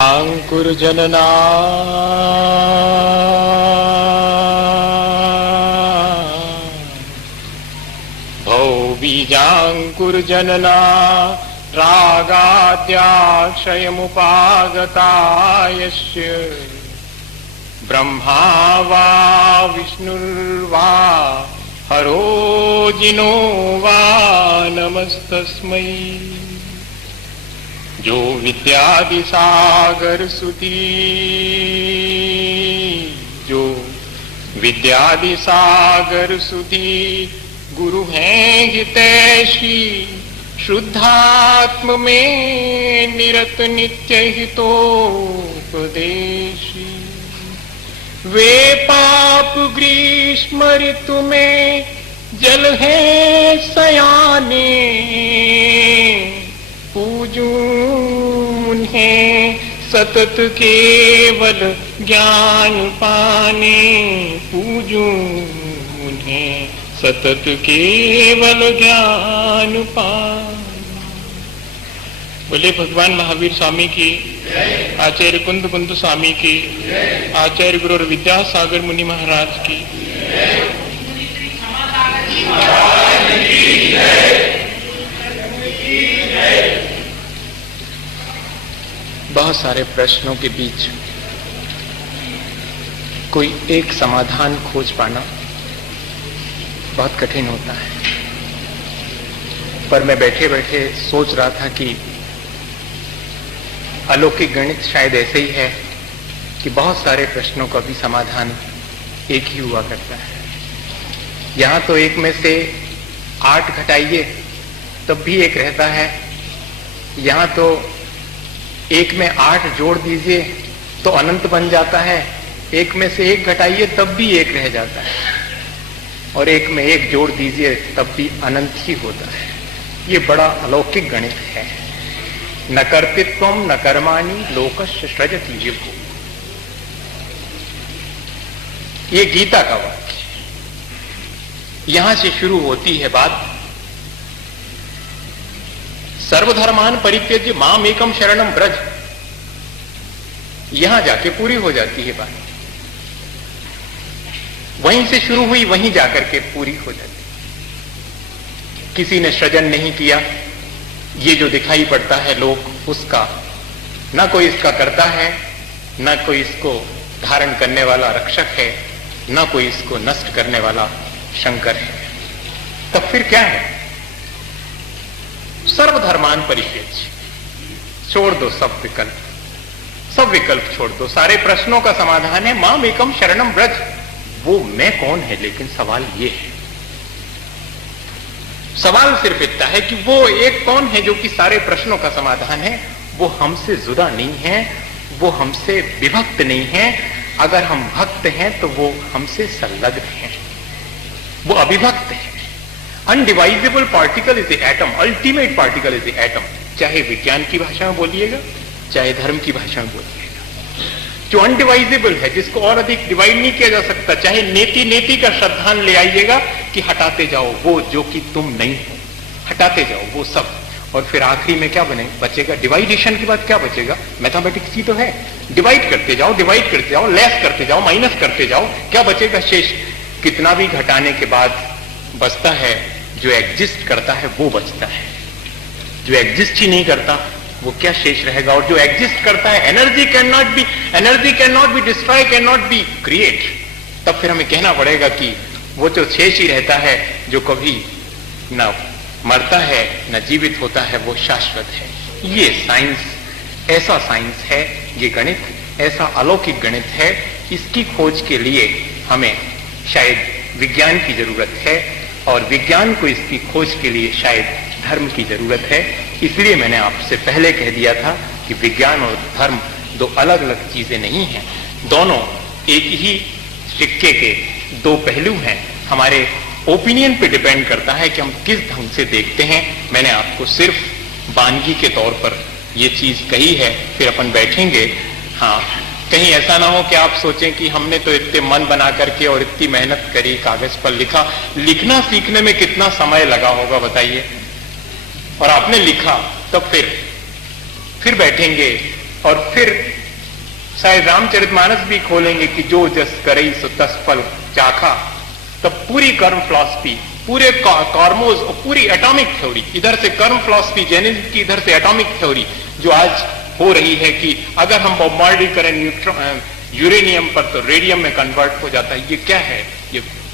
अंकुरजनना भौबीजांकुरजनना रागाद्याक्षयमुपागता यस्य ब्रह्मा वा विष्णुर्वा हरो जिनो वा नमस्तस्मै। जो विद्यादि सागर सुती, जो विद्यादि सागर सुती गुरु हैं हितैषी, शुद्धात्म में निरत नित्य हितोपदेशी। वे पाप ग्रीष्म ऋतु में जल है सयाने, पूजून है सतत केवल ज्ञान पाने, पूजून है सतत केवल ज्ञान पाने। बोले भगवान महावीर स्वामी की, आचार्य कुंद स्वामी की, आचार्य गुरु विद्यासागर मुनि महाराज की। बहुत सारे प्रश्नों के बीच कोई एक समाधान खोज पाना बहुत कठिन होता है। पर मैं बैठे बैठे सोच रहा था कि अलौकिक गणित शायद ऐसे ही है कि बहुत सारे प्रश्नों का भी समाधान एक ही हुआ करता है। यहां तो एक में से 8 घटाइए तब भी एक रहता है, यहां तो एक में 8 जोड़ दीजिए तो अनंत बन जाता है, एक में से 1 घटाइए तब भी एक रह जाता है, और एक में 1 जोड़ दीजिए तब भी अनंत ही होता है। ये बड़ा अलौकिक गणित है। न कर्तृत्वम न कर्माणि लोकस्य सृजति विभुः। ये गीता का वाक्य, यहां से शुरू होती है बात। सर्वधर्मान परित्यज्य माम एकम शरणम व्रज, यहां जाके पूरी हो जाती है बात। वहीं से शुरू हुई वहीं जाकर के पूरी हो जाती। किसी ने सृजन नहीं किया, ये जो दिखाई पड़ता है लोक, उसका ना कोई इसका करता है, ना कोई इसको धारण करने वाला रक्षक है, ना कोई इसको नष्ट करने वाला शंकर है। तब फिर क्या है? सर्वधर्मान परित्यज्य, छोड़ दो सब विकल्प छोड़ दो। सारे प्रश्नों का समाधान है माम एकम शरणम व्रज। वो मैं कौन है, लेकिन सवाल ये है, सवाल सिर्फ इतना है कि वो एक कौन है जो कि सारे प्रश्नों का समाधान है। वो हमसे जुदा नहीं है, वो हमसे विभक्त नहीं है। अगर हम भक्त हैं तो वो हमसे संलग्न हैं, वो अविभक्त है। Undivisible particle is the atom, ultimate particle is the atom. चाहे विज्ञान की भाषा में बोलिएगा, चाहे धर्म की भाषा में बोलिएगा। जो अनडिवाइजेबल है, जिसको और अधिक डिवाइड नहीं किया जा सकता, चाहे नेति का श्रद्धान ले आइएगा कि हटाते जाओ वो जो कि तुम नहीं हो, हटाते जाओ वो सब। और फिर आखिरी में क्या बचेगा? डिवाइडेशन के बाद क्या बचेगा? मैथमेटिक्स ही तो है। डिवाइड करते जाओ, लेस करते जाओ, माइनस करते जाओ, क्या बचेगा शेष? कितना भी घटाने के बाद बचता है, जो एग्जिस्ट करता है वो बचता है। जो एग्जिस्ट ही नहीं करता वो क्या शेष रहेगा? और जो एग्जिस्ट करता है, energy can not be destroy, can not be create. तब फिर हमें कहना पड़ेगा कि वो जो शेष ही रहता है, जो कभी न मरता है न जीवित होता है, वो शाश्वत है। ये साइंस, ऐसा साइंस है, ये गणित ऐसा अलौकिक गणित है। इसकी खोज के लिए हमें शायद विज्ञान की जरूरत है, और विज्ञान को इसकी खोज के लिए शायद धर्म की जरूरत है। इसलिए मैंने आपसे पहले कह दिया था कि विज्ञान और धर्म 2 अलग अलग चीजें नहीं हैं, दोनों एक ही सिक्के के 2 पहलू हैं। हमारे ओपिनियन पे डिपेंड करता है कि हम किस ढंग से देखते हैं। मैंने आपको सिर्फ वानगी के तौर पर ये चीज कही है, फिर अपन बैठेंगे। हाँ, कहीं ऐसा ना हो कि आप सोचें कि हमने तो इतने मन बना करके और इतनी मेहनत करी, कागज पर लिखा। लिखना सीखने में कितना समय लगा होगा बताइए? और आपने लिखा, तब फिर बैठेंगे और फिर शायद रामचरितमानस भी खोलेंगे कि जो जस करई सो तस फल चाखा। तब पूरी कर्म फिलॉसफी, पूरे कॉर्मोज और पूरी एटॉमिक थ्योरी, इधर से कर्म फिलॉसफी जैनिज्म की, इधर से एटॉमिक थ्योरी जो आज हो रही है कि अगर हम बॉम्बार्डिंग करें यूरेनियम पर तो रेडियम में कन्वर्ट हो जाता है। ये क्या है?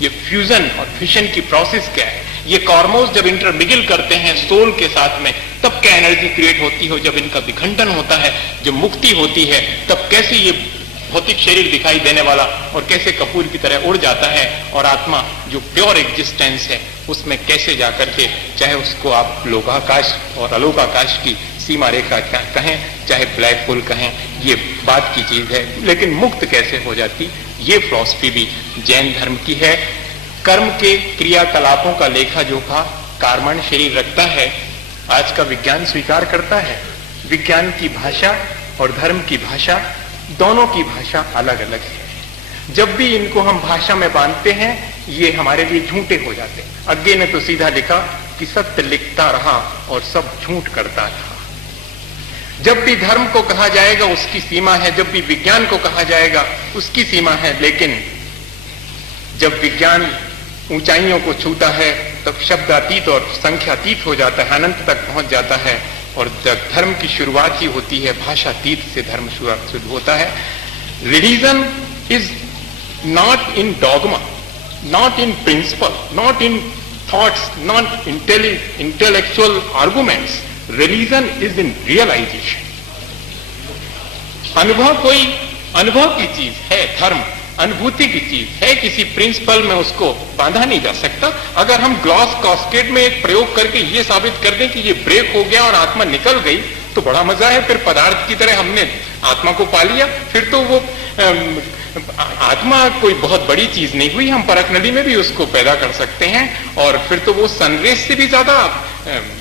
ये फ्यूजन और फिशन की प्रोसेस क्या है? ये कॉर्मोज जब इंटरमिगिल करते हैं सोल के साथ में, तब क्या एनर्जी क्रिएट होती हो? जब इनका विखंडन होता है, जब मुक्ति होती है, तब कैसे ये भौतिक शरीर दिखाई देने वाला और कैसे कपूर की तरह उड़ जाता है, और आत्मा जो प्योर एग्जिस्टेंस है उसमें कैसे जाकर के, चाहे उसको आप लोकाकाश और अलोकाकाश की सीमा रेखा क्या कहें, चाहे ब्लैक होल कहें, ये बात की चीज है। लेकिन मुक्त कैसे हो जाती, ये फिलॉसफी भी जैन धर्म की है। कर्म के क्रियाकलापों का लेखा जोखा कार्बन शरीर रखता है, आज का विज्ञान स्वीकार करता है। विज्ञान की भाषा और धर्म की भाषा, दोनों की भाषा अलग अलग है। जब भी इनको हम भाषा में बांधते हैं, ये हमारे लिए झूठे हो जाते हैं। अज्ञे ने तो सीधा लिखा कि सत्य लिखता रहा और सब झूठ करता रहा। जब भी धर्म को कहा जाएगा उसकी सीमा है, जब भी विज्ञान को कहा जाएगा उसकी सीमा है। लेकिन जब विज्ञान ऊंचाइयों को छूता है तब शब्दातीत और संख्यातीत हो जाता है, अनंत तक पहुंच जाता है। और जब धर्म की शुरुआत ही होती है, भाषातीत से धर्म शुरू होता है। Religion is not in dogma, not in principle, not in thoughts, not intellectual arguments. Religion is in realisation. अनुभव कोई अनुभव की चीज है, धर्म अनुभूति की चीज है, किसी प्रिंसिपल में उसको बांधा नहीं जा सकता। अगर हम ग्लॉस कास्केट में एक प्रयोग करके ये साबित कर दें कि ये ब्रेक हो गया और आत्मा निकल गई, तो बड़ा मजा है। फिर पदार्थ की तरह हमने आत्मा को पा लिया, फिर तो वो आत्मा कोई बहुत बड़ी चीज नहीं हुई। हम परख नली में भी उसको पैदा कर सकते हैं, और फिर तो वो सनरेज से भी ज्यादा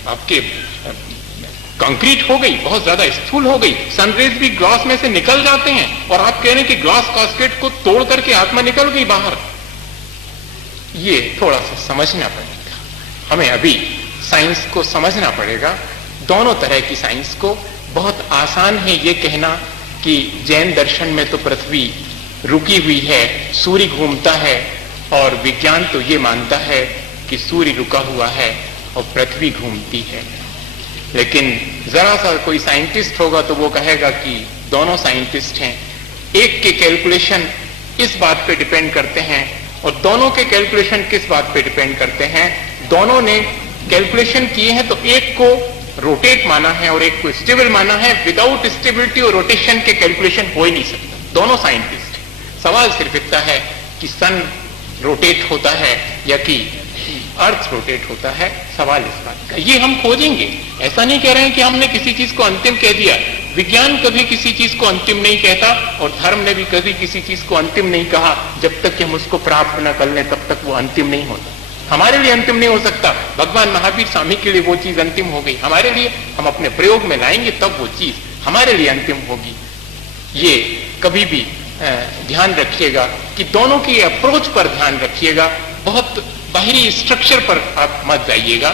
आपके कंक्रीट हो गई, बहुत ज्यादा स्थूल हो गई। सनरेज भी ग्लास में से निकल जाते हैं, और आप कह रहे हैं कि ग्लास कास्केट को तोड़ करके आत्मा निकल गई बाहर। ये थोड़ा सा समझना पड़ेगा हमें, अभी साइंस को समझना पड़ेगा, दोनों तरह की साइंस को। बहुत आसान है ये कहना कि जैन दर्शन में तो पृथ्वी रुकी हुई है, सूर्य घूमता है, और विज्ञान तो ये मानता है कि सूर्य रुका हुआ है और पृथ्वी घूमती है। लेकिन जरा सा कोई साइंटिस्ट होगा तो वो कहेगा कि दोनों साइंटिस्ट हैं, एक के कैलकुलेशन इस बात पे डिपेंड करते हैं और दोनों के कैलकुलेशन किस बात पे डिपेंड करते हैं। दोनों ने कैलकुलेशन किए हैं तो एक को रोटेट माना है और एक को स्टेबल माना है। विदाउट स्टेबिलिटी और रोटेशन के कैलकुलेशन हो ही नहीं सकता। दोनों साइंटिस्ट हैं। सवाल सिर्फ इतना है कि सन रोटेट होता है या कि अर्थ रोटेट होता है, सवाल इस बात का। ये हम खोजेंगे, ऐसा नहीं कह रहे हैं कि हमने किसी चीज को अंतिम कह दिया। विज्ञान कभी किसी चीज को अंतिम नहीं कहता, और धर्म ने भी कभी किसी चीज को अंतिम नहीं कहा। जब तक कि हम उसको प्राप्त न कर लें तब तक वो अंतिम नहीं होता। हमारे लिए अंतिम नहीं हो सकता। भगवान महावीर स्वामी के लिए वो चीज अंतिम हो गई, हमारे लिए हम अपने प्रयोग में लाएंगे तब वो चीज हमारे लिए अंतिम होगी। ये कभी भी ध्यान रखिएगा कि दोनों की अप्रोच पर ध्यान रखिएगा, बहुत बाहरी स्ट्रक्चर पर आप मत जाइएगा।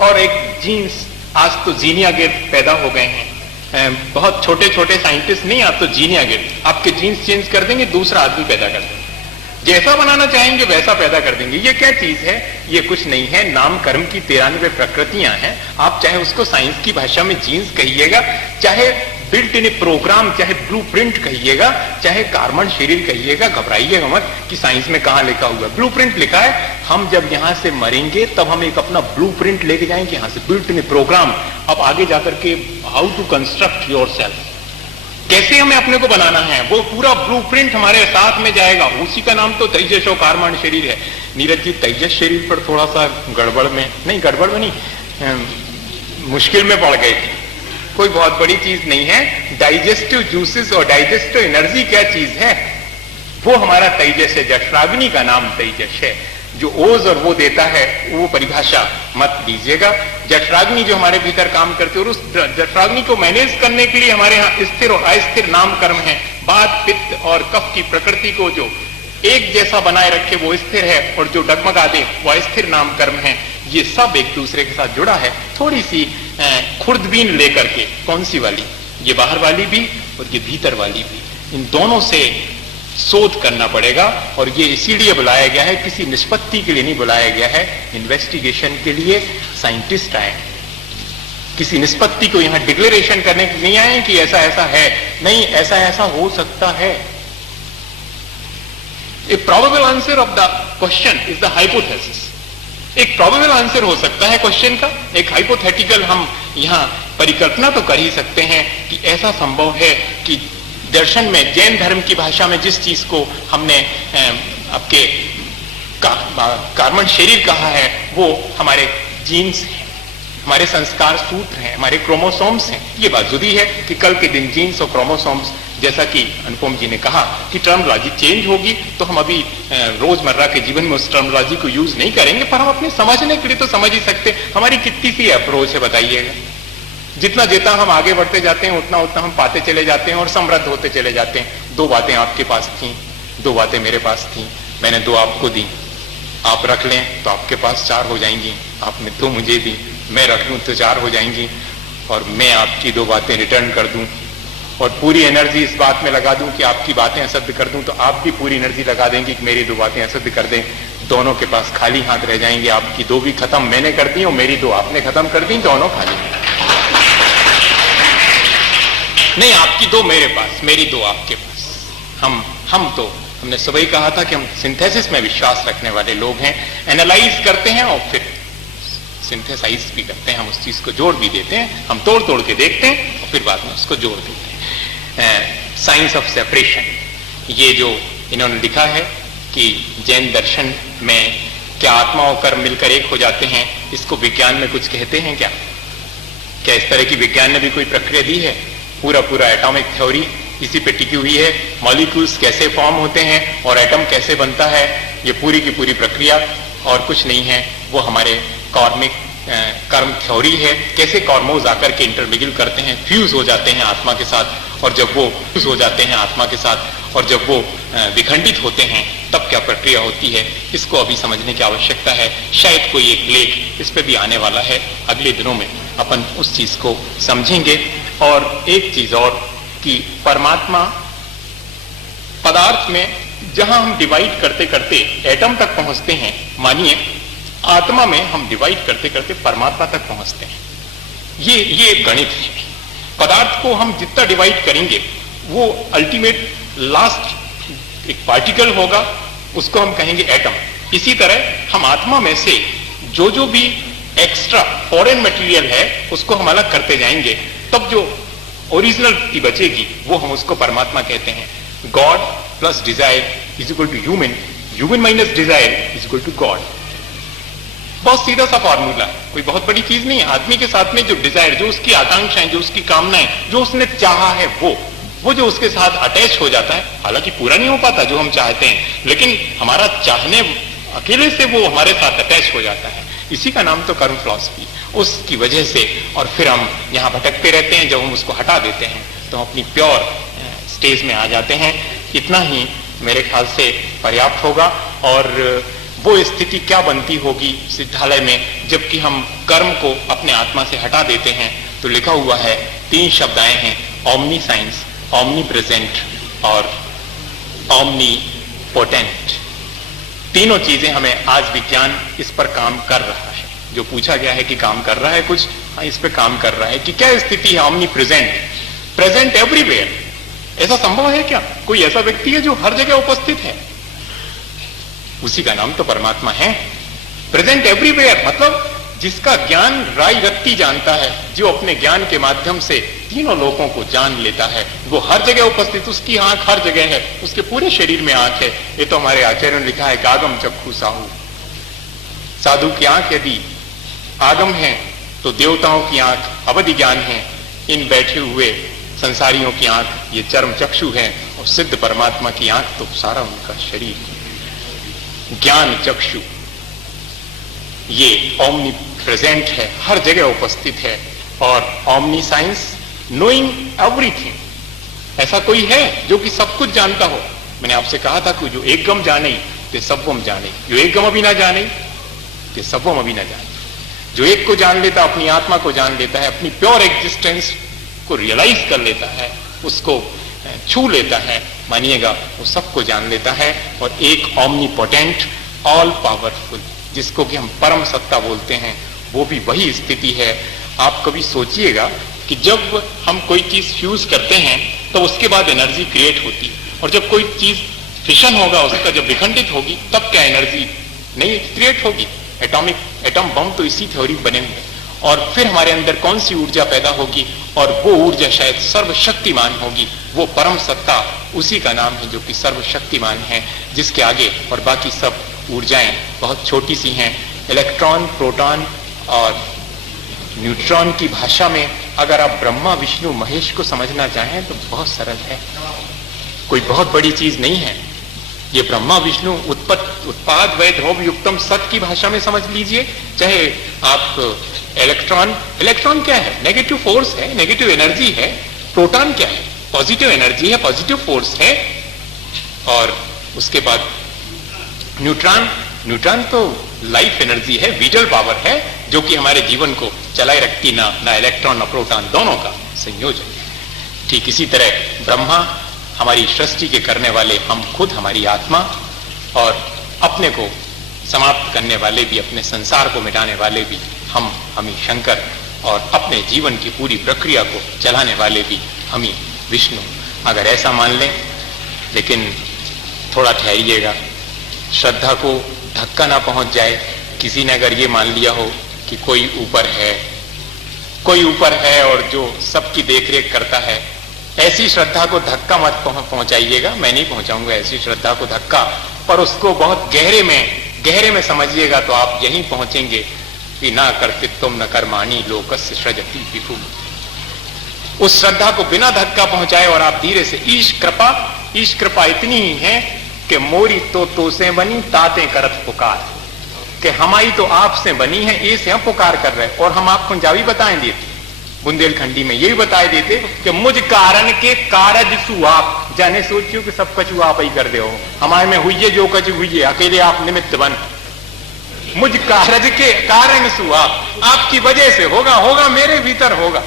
और एक जीन्स, आज तो जीनिया गेट पैदा हो गए हैं, बहुत छोटे छोटे साइंटिस्ट नहीं, आप तो जीनिया गेट, आपके जीन्स चेंज कर देंगे, दूसरा आदमी पैदा कर देंगे, जैसा बनाना चाहेंगे वैसा पैदा कर देंगे। ये क्या चीज है? ये कुछ नहीं है, नाम कर्म की 93 प्रकृतियां हैं। आप चाहे उसको साइंस की भाषा में जीन्स कहिएगा, चाहे बिल्ट इन प्रोग्राम, चाहे ब्लूप्रिंट कहिएगा, चाहे कार्बन शरीर कहिएगा, घबराइएगा मत कि साइंस में कहां लिखा हुआ है। ब्लूप्रिंट लिखा है। हम जब यहां से मरेंगे तब हम एक अपना ब्लूप्रिंट लेके जाएंगे यहां से, बिल्ट इन प्रोग्राम। अब आगे जाकर के हाउ टू कंस्ट्रक्ट योरसेल्फ, कैसे हमें अपने को बनाना है, वो पूरा ब्लूप्रिंट हमारे साथ में जाएगा। उसी का नाम तो तेजसो कार्बन शरीर है। नीरज जी, तेजस शरीर पर थोड़ा सा गड़बड़ में नहीं, मुश्किल में पड़ गए थे। कोई बहुत बड़ी चीज नहीं है। डाइजेस्टिव जूसेस और डाइजेस्टिव एनर्जी क्या चीज है? वो हमारा तेजस है। जठराग्नि का नाम तेजस है। जो ओज और वो देता है, वो परिभाषा मत दीजिएगा। जठराग्नि जो हमारे भीतर काम करती है, और उस जठराग्नि को मैनेज करने के लिए हमारे यहाँ स्थिर और अस्थिर नाम कर्म है। बात, पित्त और कफ की प्रकृति को जो एक जैसा बनाए रखे वो स्थिर है, और जो डगमगा दे वो अस्थिर नाम कर्म है। ये सब एक दूसरे के साथ जुड़ा है। थोड़ी सी खुर्दबीन लेकर के, कौन सी वाली, ये बाहर वाली भी और ये भीतर वाली भी, इन दोनों से शोध करना पड़ेगा। और ये इसीलिए बुलाया गया है, किसी निष्पत्ति के लिए नहीं बुलाया गया है, इन्वेस्टिगेशन के लिए साइंटिस्ट आए। किसी निष्पत्ति को यहां डिक्लेरेशन करने के नहीं आए कि ऐसा ऐसा है, नहीं, ऐसा ऐसा हो सकता है। A probable answer of the question is the hypothesis. एक प्रोबेबल आंसर हो सकता है क्वेश्चन का, एक हाइपोथेटिकल हम यहां परिकल्पना तो कर ही सकते हैं कि ऐसा संभव है कि दर्शन में, जैन धर्म की भाषा में जिस चीज को हमने आपके कार्बन शरीर कहा है, वो हमारे जीन्स हैं, हमारे संस्कार सूत्र हैं, हमारे क्रोमोसोम्स हैं। ये बात जुदी है कि कल के दिन जीन्स और क्रोमोसोम्स, जैसा कि अनुपम जी ने कहा कि टर्मोलॉजी चेंज होगी, तो हम अभी रोजमर्रा के जीवन में उस टर्मोलॉजी को यूज नहीं करेंगे, पर हम अपने समझने के लिए तो समझ ही सकते। हमारी कितनी सी अप्रोच है बताइएगा। जितना जितना हम आगे बढ़ते जाते हैं उतना उतना हम पाते चले जाते हैं और समृद्ध होते चले जाते हैं। 2 बातें आपके पास थी, 2 बातें मेरे पास थी, मैंने 2 आपको दी, आप रख लें तो आपके पास 4 हो जाएंगी, आपने 2 मुझे दी, मैं रख लूं तो 4 हो जाएंगी, और मैं आपकी 2 बातें रिटर्न कर दूं और पूरी एनर्जी इस बात में लगा दूं कि आपकी बातें असत्य कर दूं, तो आप भी पूरी एनर्जी लगा देंगे कि मेरी 2 बातें असत्य कर दें। दोनों के पास खाली हाथ रह जाएंगे। आपकी 2 भी खत्म मैंने कर दी और मेरी 2 आपने खत्म कर दी, दोनों खाली। नहीं, आपकी 2 मेरे पास, मेरी 2 आपके पास। हम तो हमने सुबह ही कहा था कि हम सिंथेसिस में विश्वास रखने वाले लोग हैं, एनालाइज करते हैं और फिर सिंथेसाइज भी करते हैं, हम उस चीज को जोड़ भी देते हैं, हम तोड़ तोड़ के देखते हैं और फिर बाद में उसको जोड़ देते हैं। साइंस ऑफ सेपरेशन, ये जो इन्होंने लिखा है कि जैन दर्शन में क्या आत्मा और कर्म मिलकर एक हो जाते हैं, इसको विज्ञान में कुछ कहते हैं क्या? क्या इस तरह की विज्ञान ने भी कोई प्रक्रिया दी है? पूरा एटॉमिक थ्योरी इसी पे टिकी हुई है। मॉलिक्यूल्स कैसे फॉर्म होते हैं और एटम कैसे बनता है, ये पूरी की पूरी प्रक्रिया और कुछ नहीं है, वो हमारे कॉर्मिक कर्म थ्योरी है। कैसे कॉर्मोज आकर के इंटरमिगल करते हैं, फ्यूज हो जाते हैं आत्मा के साथ, और जब वो फ्यूज हो जाते हैं आत्मा के साथ और जब वो विखंडित होते हैं तब क्या प्रक्रिया होती है, इसको अभी समझने की आवश्यकता है। शायद कोई एक लेख इस पे भी आने वाला है, अगले दिनों में अपन उस चीज को समझेंगे। और एक चीज और कि परमात्मा पदार्थ में जहां हम डिवाइड करते करते एटम तक पहुंचते हैं, मानिए आत्मा में हम डिवाइड करते करते परमात्मा तक पहुंचते हैं। ये गणित है। पदार्थ को हम जितना डिवाइड करेंगे वो अल्टीमेट लास्ट एक पार्टिकल होगा, उसको हम कहेंगे एटम। इसी तरह हम आत्मा में से जो भी एक्स्ट्रा फॉरेन मटेरियल है उसको हम अलग करते जाएंगे, तब जो ओरिजिनल की बचेगी वो हम उसको परमात्मा कहते हैं। God plus desire is equal to human, human minus desire is equal to God. बहुत सीधा सा फॉर्मूला, कोई बहुत बड़ी चीज नहीं है। आदमी के साथ में जो डिजायर, जो उसकी आकांक्षाएं, जो उसकी कामनाएं, जो उसने चाहा है, वो जो उसके साथ अटैच हो जाता है, हालांकि पूरा नहीं हो पाता जो हम चाहते हैं, लेकिन हमारा चाहने अकेले से वो हमारे साथ अटैच हो जाता है। इसी का नाम तो कर्म फिलॉसफी। उसकी वजह से और फिर हम यहाँ भटकते रहते हैं। जब हम उसको हटा देते हैं तो हम अपनी प्योर स्टेज में आ जाते हैं। इतना ही मेरे ख्याल से पर्याप्त होगा। और वो स्थिति क्या बनती होगी सिद्धालय में, जबकि हम कर्म को अपने आत्मा से हटा देते हैं। तो लिखा हुआ है, 3 शब्द आए हैं, ओमनी साइंस, ओमनी प्रेजेंट और ओमनी पोटेंट। तीनों चीजें हमें आज विज्ञान इस पर काम कर रहा है। जो पूछा गया है कि काम कर रहा है कुछ, हाँ, इस पर काम कर रहा है कि क्या स्थिति है ओमनी प्रेजेंट, प्रेजेंट एवरीवेयर। ऐसा संभव है क्या? कोई ऐसा व्यक्ति है जो हर जगह उपस्थित है? उसी का नाम तो परमात्मा है। प्रेजेंट एवरीवेयर मतलब जिसका ज्ञान राय व्यक्ति जानता है, जो अपने ज्ञान के माध्यम से तीनों लोगों को जान लेता है, वो हर जगह उपस्थित। उसकी आंख हर जगह है, उसके पूरे शरीर में आंख है। ये तो हमारे आचार्य ने लिखा है, आगम चक्षु साहू। साधु की आंख यदि आगम है तो देवताओं की आंख अवधि ज्ञान है। इन बैठे हुए संसारियों की आंख ये चर्म चक्षु है, और सिद्ध परमात्मा की आंख तो सारा उनका शरीर। ज्ञान चक्षु ये ओमनी प्रेजेंट है, हर जगह उपस्थित है। और ओमनी साइंस, नोइंग एवरीथिंग। ऐसा कोई है जो कि सब कुछ जानता हो? मैंने आपसे कहा था कि जो एक गम जाने ते सबवम जाने, जो एक गम अभी ना जाने ते सबवम अभी ना जाने। जो एक को जान लेता, अपनी आत्मा को जान लेता है, अपनी प्योर एग्जिस्टेंस उसको रियलाइज कर लेता है, उसको छू लेता है, मानिएगा वो सबको जान लेता है। और एक ऑमनीपोटेंट, ऑल पावरफुल, जिसको कि हम परम सत्ता बोलते हैं, वो भी वही स्थिति है। आप कभी सोचिएगा कि जब हम कोई चीज फ्यूज करते हैं तो उसके बाद एनर्जी क्रिएट होती है, और जब कोई चीज फिशन होगा, उसका जब विखंडित होगी, तब क्या एनर्जी नहीं क्रिएट होगी? एटम बम तो इसी थ्योरी बने हुए। और फिर हमारे अंदर कौन सी ऊर्जा पैदा होगी, और वो ऊर्जा शायद सर्वशक्तिमान होगी। वो परम सत्ता उसी का नाम है जो कि सर्वशक्तिमान है, जिसके आगे और बाकी सब ऊर्जाएं बहुत छोटी सी हैं। इलेक्ट्रॉन, प्रोटॉन और न्यूट्रॉन की भाषा में अगर आप ब्रह्मा, विष्णु, महेश को समझना चाहें तो बहुत सरल है, कोई बहुत बड़ी चीज नहीं है। ये ब्रह्मा, विष्णु, उत्पाद वै ध्रुव युक्तम सत की भाषा में समझ लीजिए। चाहे आप इलेक्ट्रॉन क्या है? नेगेटिव फोर्स है, नेगेटिव एनर्जी है। प्रोटॉन क्या है? पॉजिटिव एनर्जी है, पॉजिटिव फोर्स है। और उसके बाद न्यूट्रॉन तो लाइफ एनर्जी है, विटल पावर है, जो कि हमारे जीवन को चलाए रखती। ना इलेक्ट्रॉन ना प्रोटॉन, दोनों का संयोजन है। ठीक इसी तरह ब्रह्मा हमारी सृष्टि के करने वाले, हम खुद हमारी आत्मा, और अपने को समाप्त करने वाले भी, अपने संसार को मिटाने वाले भी हम ही शंकर, और अपने जीवन की पूरी प्रक्रिया को चलाने वाले भी हम ही विष्णु। अगर ऐसा मान लें, लेकिन थोड़ा ठहरिएगा, श्रद्धा को धक्का ना पहुंच जाए। किसी ने अगर ये मान लिया हो कि कोई ऊपर है और जो सबकी देखरेख करता है, ऐसी श्रद्धा को धक्का मत पहुंचाइएगा। मैं नहीं पहुंचाऊंगा ऐसी श्रद्धा को धक्का, पर उसको बहुत गहरे में समझिएगा तो आप यहीं पहुंचेंगे कि ना कर्तृत्वम न कर्माणि लोकस्य सृजति विभु। उस श्रद्धा को बिना धक्का पहुंचाए और आप धीरे से ईश कृपा इतनी ही है कि मोरी तो से बनी ताते करत पुकार, कि हमारी तो आपसे बनी है, ये से हम पुकार कर रहे हैं। और हम आपको पंजाबी बताएं देते, बुंदेलखंडी में यही बताए देते कि मुझ कारण के कारज सु आप, जाने सोचियो कि सब कछु आप ही कर दे हो, हमारे में हुई है जो कछु हुई है, अकेले आप निमित्त बन। मुझ कारज के कारण सु आप, आपकी वजह से होगा, मेरे भीतर होगा।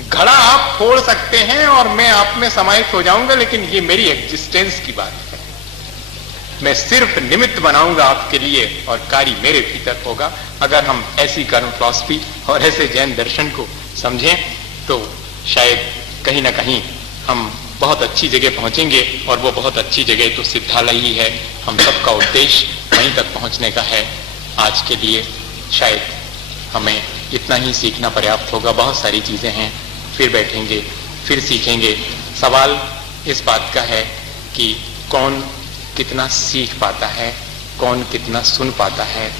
घड़ा आप फोड़ सकते हैं और मैं आप में समाहित हो जाऊंगा, लेकिन ये मेरी एग्जिस्टेंस की बात है। मैं सिर्फ निमित्त बनाऊंगा आपके लिए और कार्य मेरे भीतर होगा। अगर हम ऐसी कर्म फिलॉसफी और ऐसे जैन दर्शन को समझें तो शायद कहीं ना कहीं हम बहुत अच्छी जगह पहुंचेंगे, और वो बहुत अच्छी जगह तो सिद्धालय ही है। हम सबका उद्देश्य वहीं तक पहुंचने का है। आज के लिए शायद हमें इतना ही सीखना पर्याप्त होगा। बहुत सारी चीजें हैं, फिर बैठेंगे, फिर सीखेंगे। सवाल इस बात का है कि कौन कितना सीख पाता है, कौन कितना सुन पाता है।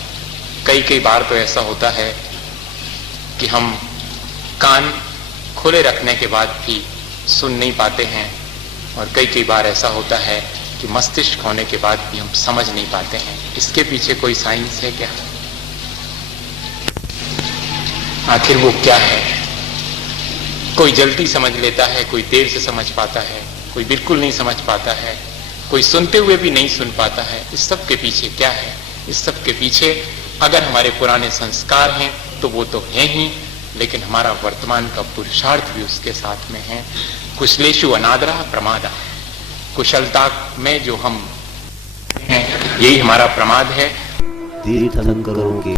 कई बार तो ऐसा होता है कि हम कान खुले रखने के बाद भी सुन नहीं पाते हैं, और कई बार ऐसा होता है कि मस्तिष्क होने के बाद भी हम समझ नहीं पाते हैं। इसके पीछे कोई साइंस है क्या? आखिर वो क्या है? कोई जल्दी समझ लेता है, कोई देर से समझ पाता है, कोई बिल्कुल नहीं समझ पाता है, कोई सुनते हुए भी नहीं सुन पाता है। इस सब के पीछे क्या है? इस सब के पीछे अगर हमारे पुराने संस्कार हैं तो वो तो है ही, लेकिन हमारा वर्तमान का पुरुषार्थ भी उसके साथ में है। कुशलेषु अनादरा प्रमादा, कुशलता में जो हम हैं यही हमारा प्रमाद है। तीर्थंकरों के